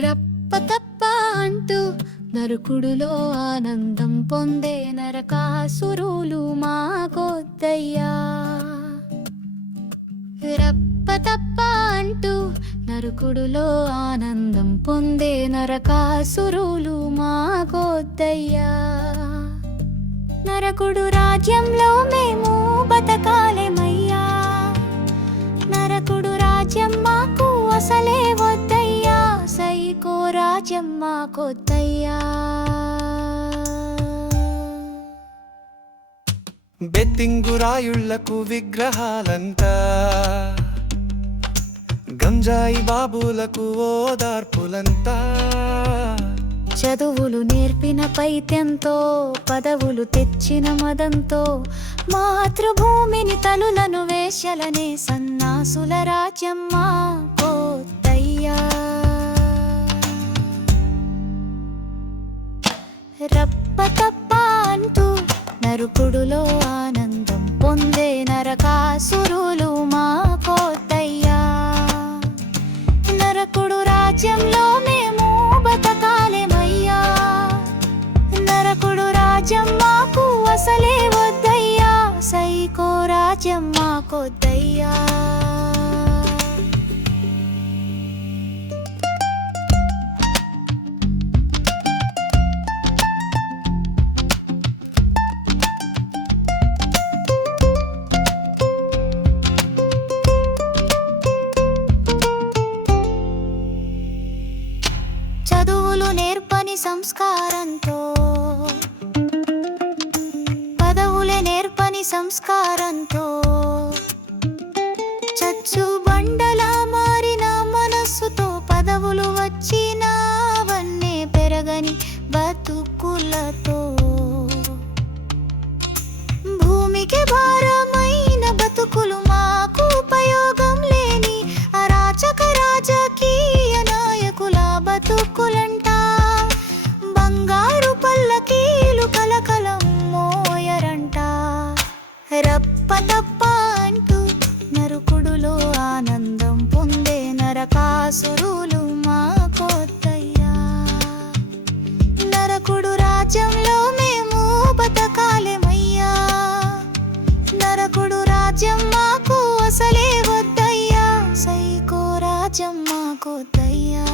రప్పతప్ప అంటూ నరకుడులో ఆనందం పొందే నరకాసురులు మాకొద్దయ్యా. రప్పతప్ప అంటూ నరకుడులో ఆనందం పొందే నరకాసురులు మాకొద్దయ్యా. నరకుడు రాజ్యంలో మేము బతకాలేమయ్యా. నరకుడు రాజ్యం మాకు అసలే వద్దయ్యా. సైకో రాజ్యం మాకొద్దయ్యా. బెత్తింగురాయుళ్లకు విగ్రహాలంతా, గంజాయి బాబులకు ఓదార్పులంతా, చదువులు నేర్పిన పైత్యంతో పదవులు తెచ్చిన మదంతో మాతృభూమిని తనులను వేశ్యలనే సన్నాసుల రాజ్యం మాకొద్దయ్యా. రప్పతప్ప అంటూ నరకుడులో ఆనందం పొందే నరకాసురులు మాకొద్దయ్యా. నరకుడు రాజ్యంలో మేము బతకాలేమయ్యా. నరకుడు రాజ్యం మాకు అసలే వద్దయ్యా. సైకో రాజ్యం మాకొద్దయ్యా. చదువులు నేర్పని సంస్కారంతో పదవులే నేర్పని సంస్కారంతో చచ్చు బండలా మారిన మనస్సుతో పదవులు వచ్చినవన్నీ పెరగని బతుకులతో భూమికి భారమైన బతుకులు మాకు ఉపయోగం లేని అరాచక రాజకీయ నాయకుల బతుకులంట. బంగారు పల్లకీలు కలకలం మోయరంట. రప్పతప్ప అంటూ నరకుడులో ఆనందం పొందే నరకాసురులు మాకొద్దయ్యా. నరకుడు రాజ్యంలో మేము బతకాలేమయ్యా. నరకుడు రాజ్యం మాకు అసలే వద్దయ్యా. సైకో రాజ్యం మాకొద్దయ్యా.